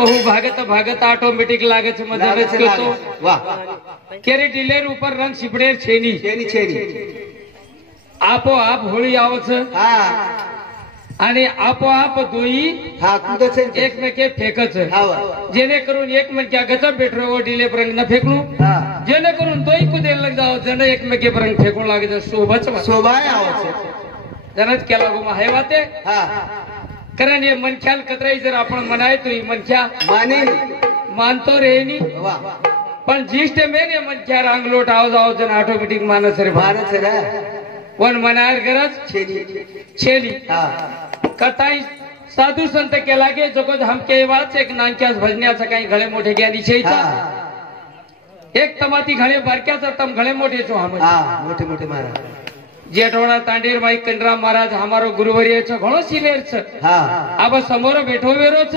बहु भागत भागत ऑटोमेटिक लागे छे मजा के तो वाह केरे ડીલેર ઉપર રંગ છીપડેર છેની छेनी छेनी આપોઆપ હોળી આવે છે હા અને આપોઆપ ધોઈ હા કૂદે છે એકમેકે ફેંકે છે હા જેને કरून एक मन क्या गजब बैठो वो ડીલે પર રંગ ન ફેંકલું હા જેને કरून તોય કુદે લગ જાવ જને એકમેકે પર રંગ ફેંકું લાગે છે શોભા છે शोभाय આવે છે જનજ કે लागू માં હે વાતે હા कारण ये मन ख्याल कतराई जर आपण मनाय तो ही मन क्या माने मानतो रे नहीं वाह पण जिस टाइम ने मन क्या रांगलोट आव जाव जन ऑटोमेटिक मानस रे भारत रे वन मनायर गरज छेनी छेली हा कथाई साधू संत के लागे जगत हम के वाच एक नांक्यास भजण्याचा काही घळे मोठे ज्ञानी छेचा एक तमाती घळे बारक्याचा तम घळे मोठे छो हम हा मोठे मोठे महाराज जेठोड़ा तांडीर माई कंडरा महाराज हमारो गुरुवर्य छ घणो सिलेर छ हा आब समोर बैठो वेरो छ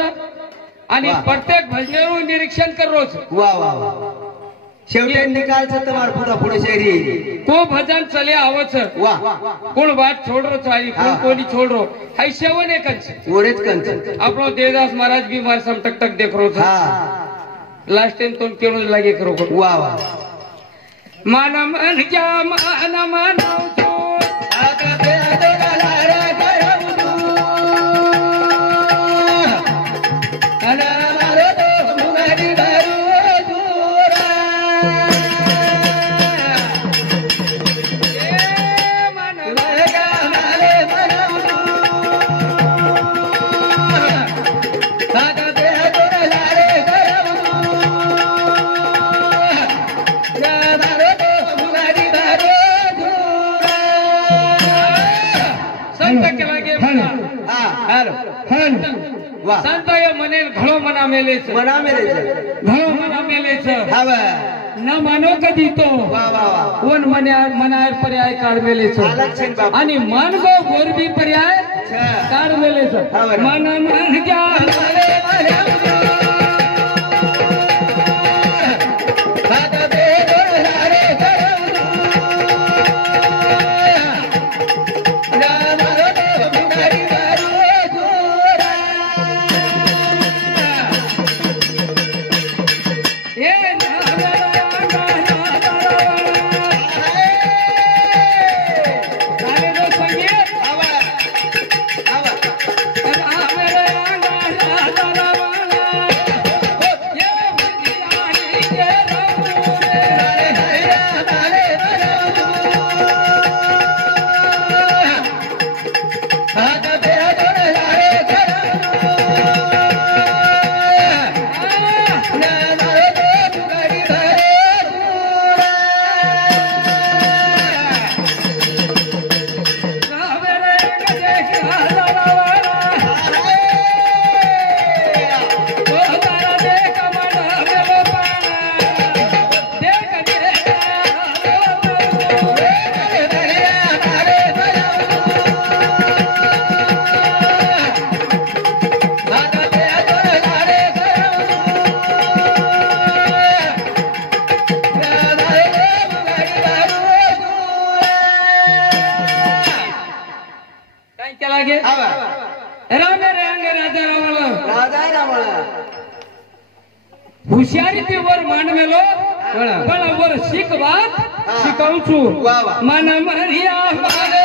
आणि प्रत्येक भजनेरू निरीक्षण करो छ वाह वाह शेवटी निकाल छ તમાર પૂરા પૂરે શેરી को भजन चले आवो छ वाह कोण बात छोडरो छ आणि कोण कोणी छोडरो हाय सेवन एकच छ ओरेच कंच आपलो देवदास महाराज भी मार सम टक टक देख रो छ हा लास्ट टाइम तो केणो लागे करो वाह वाह मन मन क्या मन मनाऊ छो आका पे दोला रे करऊ तू अना मारो तो मुगाडी दारू दूरा ए मन लगा मारे मनाऊ तू आका पे दोला रे करऊ तू ना मारो तो मुगाडी दारू दूरा संत के लागे हा हालो वाह संत ये मने घणो मना मेले छ मना मेरे છે घणो मना मेले छ હવે न मानो कधी तो વાહ વાહ વાह कोण मनायर पर्याय काढ मेले छ अलग છે બાપ आणि मन गो गोरबी पर्याय છે काढ मेले छ हा बरं. मन मन क्या मारे मारे हात पे दोला रे करऊ ना मारो तो मुगाडी दारू दूरा ए ना ना ना गाणे नो संगीत आवा आवा मेरे आंगना ये बुझियानी के रंगूरे मारे मनाऊ हात पे दोला रे करऊ ना मारो तो मुगाडी दारू दूरा मेरे गजे का दरवाजा ओ तारा देख मन मेरे पाना देख देख काय केला गे रामे रे अंगे राजा रावला हुशारी वर માંડ મેલો પણ वर શીખ વાત શીખવું છું વાહ, વાહ. મન મરિયા મારે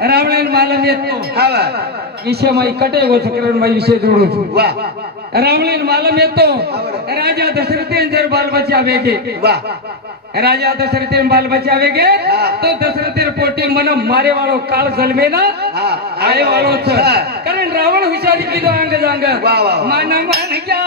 रावण मालम येतो हा वा विषय माई कटे गो सकरण माई विषय जोडू वा रावण मालम येतो राजा दशरथेन जर बाल बच्चा वेगे वा राजा दशरथेन बाल बच्चा वेगे तो दशरथेर पोटी मन मारे वालो काळ जन्मे ना आये वालो छ कारण रावण हुशारी की अंग जांग मन मन क्या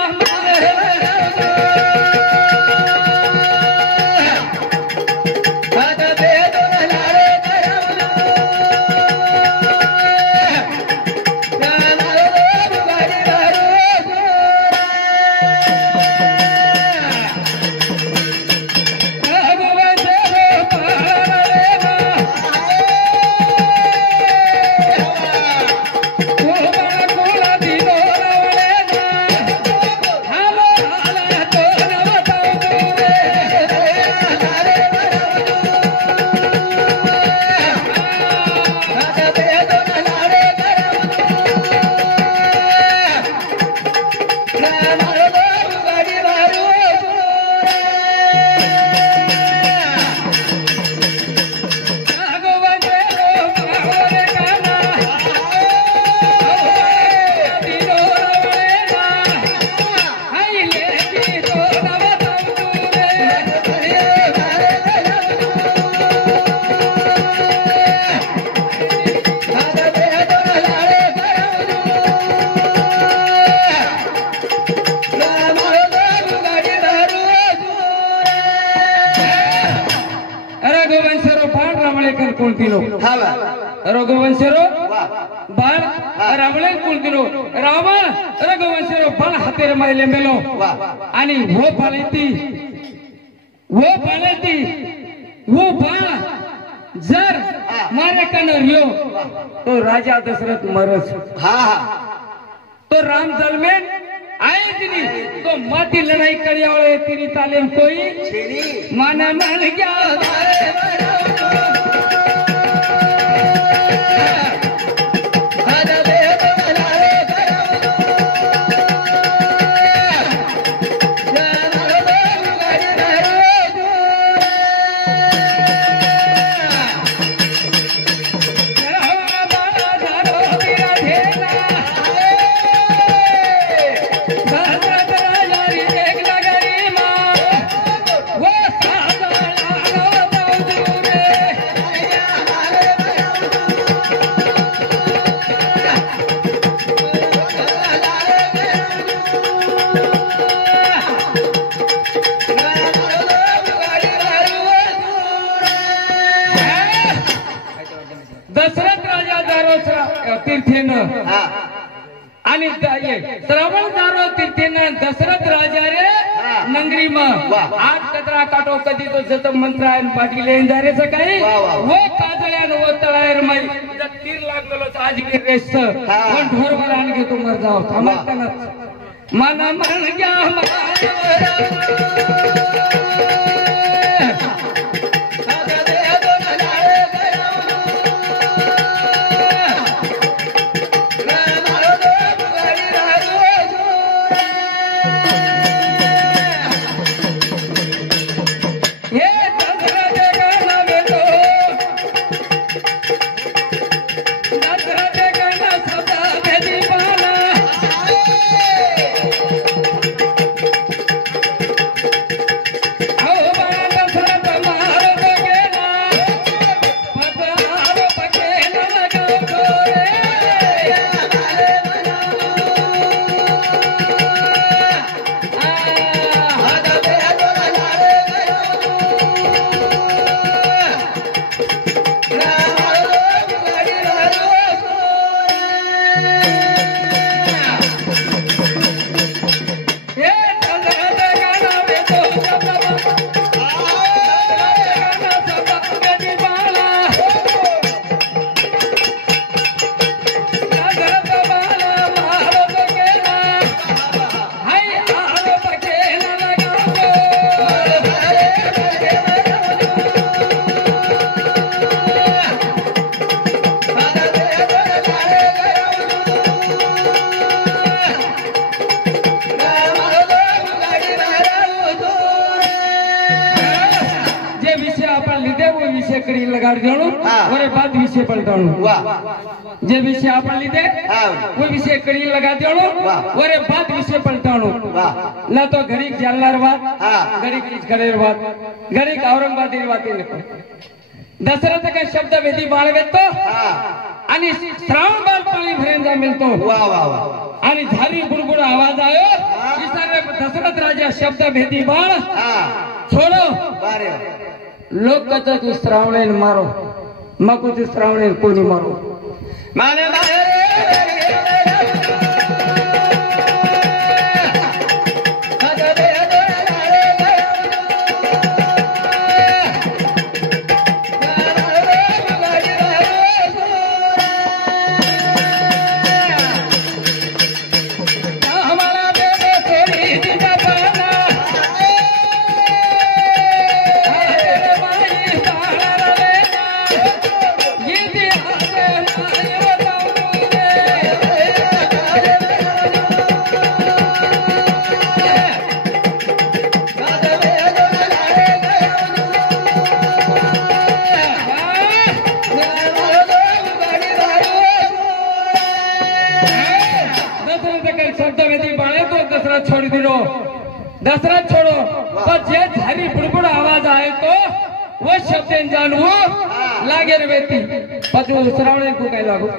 रघुवंशरो बाळ रावणे कुलदिनो रावण रघुवंशरो बाळ हातेर मायले मेलो आणि वो पाळती वो बाळ जर मारे कन रियो तो राजा दशरथ मरस तो राम जन्मेन आए तिनी तो माती लड़ाई करिया वाले तिनी तालीम कोई माना मन क्या दशरथ राजा दारो तीर्थेन आणि श्रावण दारो तीर्थेन दशरथ राजा रे नंगरी में आठ कचरा काटो कधी तो जत मंत्र आहे पाठी लेन जा रे सकाळी वो काजळ्यान वो तळायर माई तीर लागलो आज की रेस पण ढोर मला आण घेतो मर जाव थांबताना माना मन क्या लगाड़ देणो और बाद विषय पलटाणो वाह जे विषय आपण લીધે हाँ वो विषय कड़ी लगा देणो ओरे बात विषय पलटाणो वाह ना तो घड़ी जालनार बात हाँ घड़ी कीच करेर बात घड़ी औरंगाबादी बात नको दशरथ का शब्द वेदी बाळगतो हाँ आणि श्रावण बाल पाणी भरेंजा मिळतो वाह वाह वाह आणि धारी गुडगुड आवाज आयो विचारे दशरथ राजा शब्द भेदी बाळ हाँ छोड़ो बारे लोक कहते तू श्रावणे मारो मकू तू श्रावणे कोणी मारो माने माने छोड़ दिलो दशरथ छोड़ो पर जे धारी बुड़बुड़ आवाज आए तो वो शब्द जानवो लागे रे व्यक्ति पति श्रावणे को कह लागो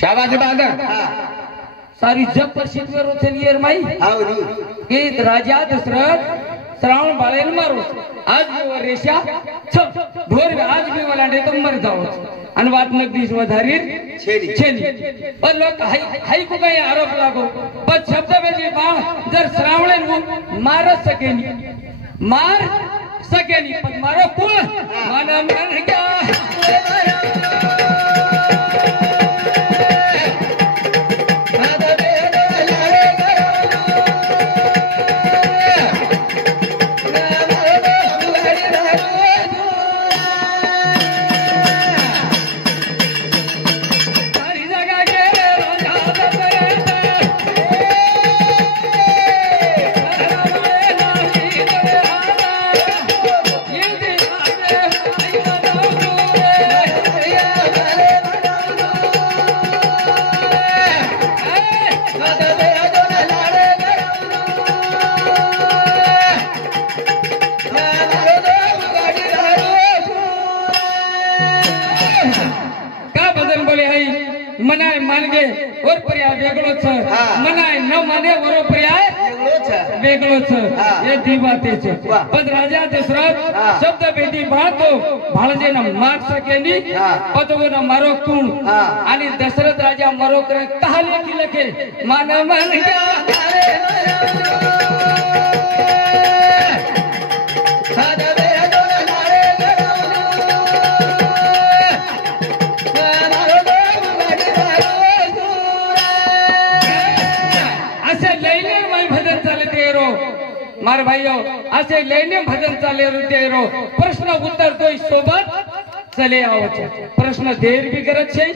शाबाश बादर सारी जब प्रसिद्ध करो थे लियर माई हाँ रू कि राजा दशरथ श्रावण बाळेन मारो आज भी वो रेषा ढोर आज भी वाला डे तो मर जाओ आणि वाट नगदीश वधारी छेली पण लोक हाई को काही आरोप लागो पण शब्द वेदी बाळ जर श्रावणे मार सकेनी पण मारो कुळ मन मन क्या मनाय मानगे और पर्याय वेगळो छ मनाय न माने वरो पर्याय वेगळो छ ये दी बाते छ पण राजा दशरथ शब्द वेदी बातो भाळजे न मार सकेनी पतवो न मारो कोण आणि दशरथ राजा मारो करे कहाले की लखे मान मन मार भाइयों असे लेने भजन चाले रो प्रश्न उत्तर तो सोबत चले आओ प्रश्न देर भी करत छे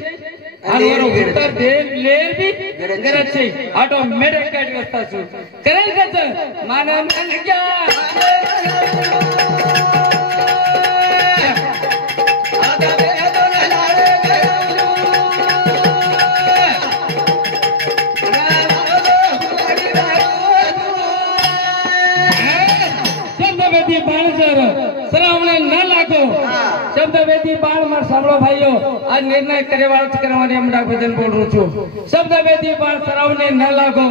आणि उत्तर देर लेर भी करत छे ऑटोमेटिक काट व्यवस्था छु करेल कच मान मन क्या श्रावणे न लागो शब्द वेदी बाळ मार सांभळो भाईओ आज निर्णय करवाने हमरा भजन बोल रो छु शब्द वेदी बाळ श्रावणे न लागो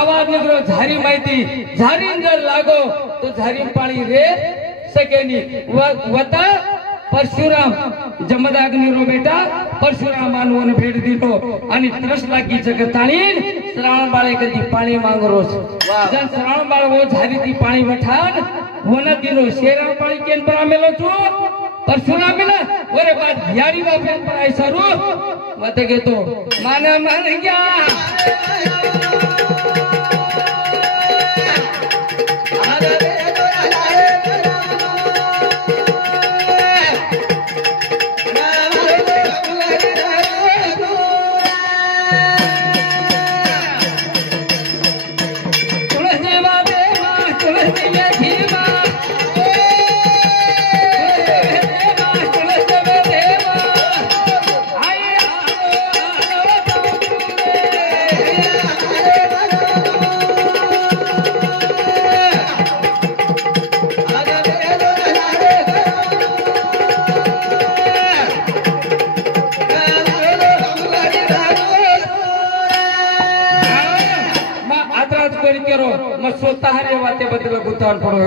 आवाज निकरो झारी माहिती झारी जर लागो तो झारी पाणी रे सकेनी वता परशुराम जमदाग्नी रो बेटा परशुराम मानवोने भेट दिलो आणि त्रस लागी जगताळीन श्रावण बाळे कधी पाणी मांगरोस जन श्रावण बाळ वो झारी ती पाणी वठान वना दिनो शेरा पाणी केन पर आमेलो छु परशुराम मिला ओरे बाद भियारी बापेन पर आई सरू मते घेतो मान मन गया सहारे वाते बदल गुतान पड़ो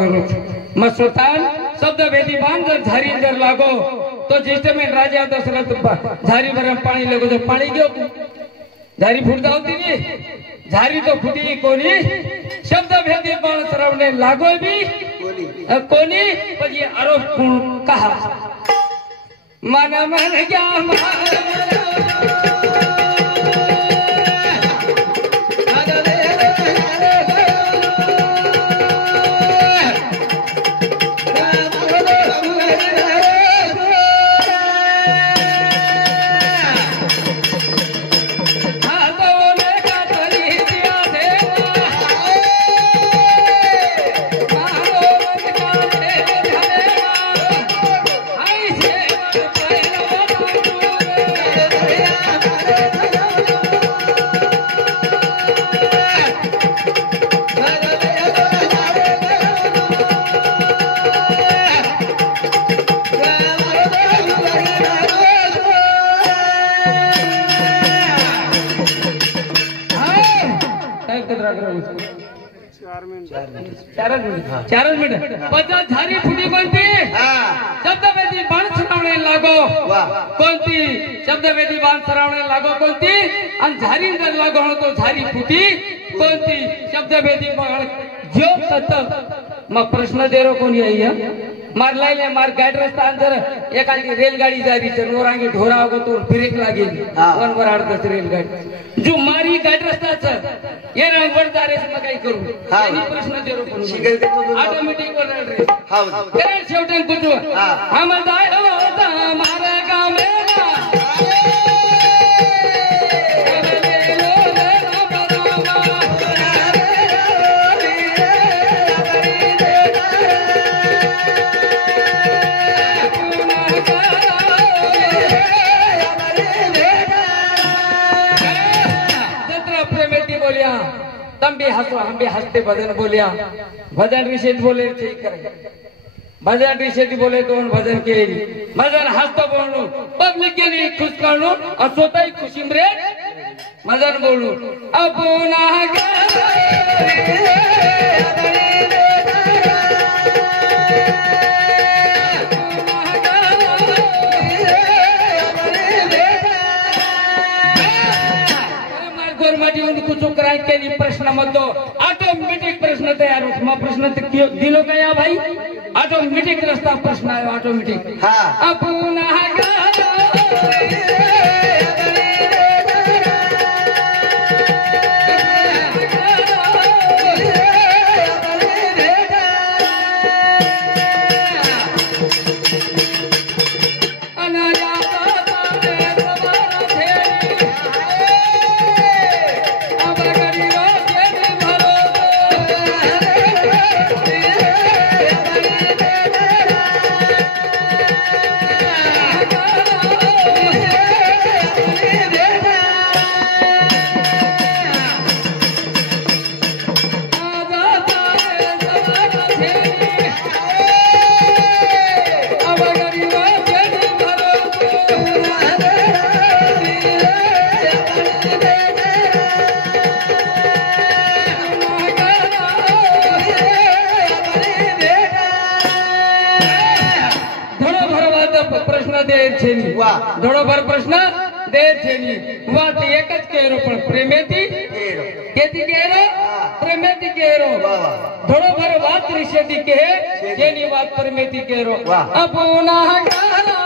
मसुतान शब्द भेदी बांध झारी जर लागो तो ज्येष्ठ में राजा दशरथ झारी भरम पाणी लगो तो पाणी गयो झारी फुटता होती नी झारी तो फुटी कोणी शब्द भेदी बाण सरवणे लागो भी कोणी पजी आरोप कोण कहा मन मन क्या चार मिनिट पचास झारी फुटी कोणती शब्दवेदी बाण सरावणे लागो कोणती शब्दवेदी बाण सरावणे लागो कोणती आणि झारी जर लागो तो झारी फुटी कोणती शब्दवेदी बाण जो तत मग प्रश्न देरो कोणी आहे मार लायले मार गाडी रस्ता अंदर एखादी रेलगाडी जारी नोरांगी ढोरा होगो तो ब्रेक लागेल वनवर आडतच रेलगाडी जो मारी गाडी रस्ताच ये रंगवर जारेस मग काही करू आणि प्रश्न देरो कोणी ऑटोमॅटिक वर रे कारण शेवटी कुठू हम जायो होता मारा गाव मेला तम भी हंसो हम भी हंसते भजन बोलिया भजन विषय बोले भजन विषय बोले तो भजन के भजन हंसतो बोलू पब्लिक के लिए खुश करू और स्वतः खुशी रे भजन बोलू अपना केली प्रश्न मधो ऑटोमॅटिक प्रश्न तयार होतो मग प्रश्न दिलो का या भाई ऑटोमॅटिक रस्ता प्रश्न आहे ऑटोमॅटिक आपण धोडोभर प्रश्न दे छेनी वाट एकच केरो पण प्रेमेती केती केरो प्रेमेती केरो धोडोभर वाट रिशेती के जेनी वाट प्रेमेती केरो अपुना गाला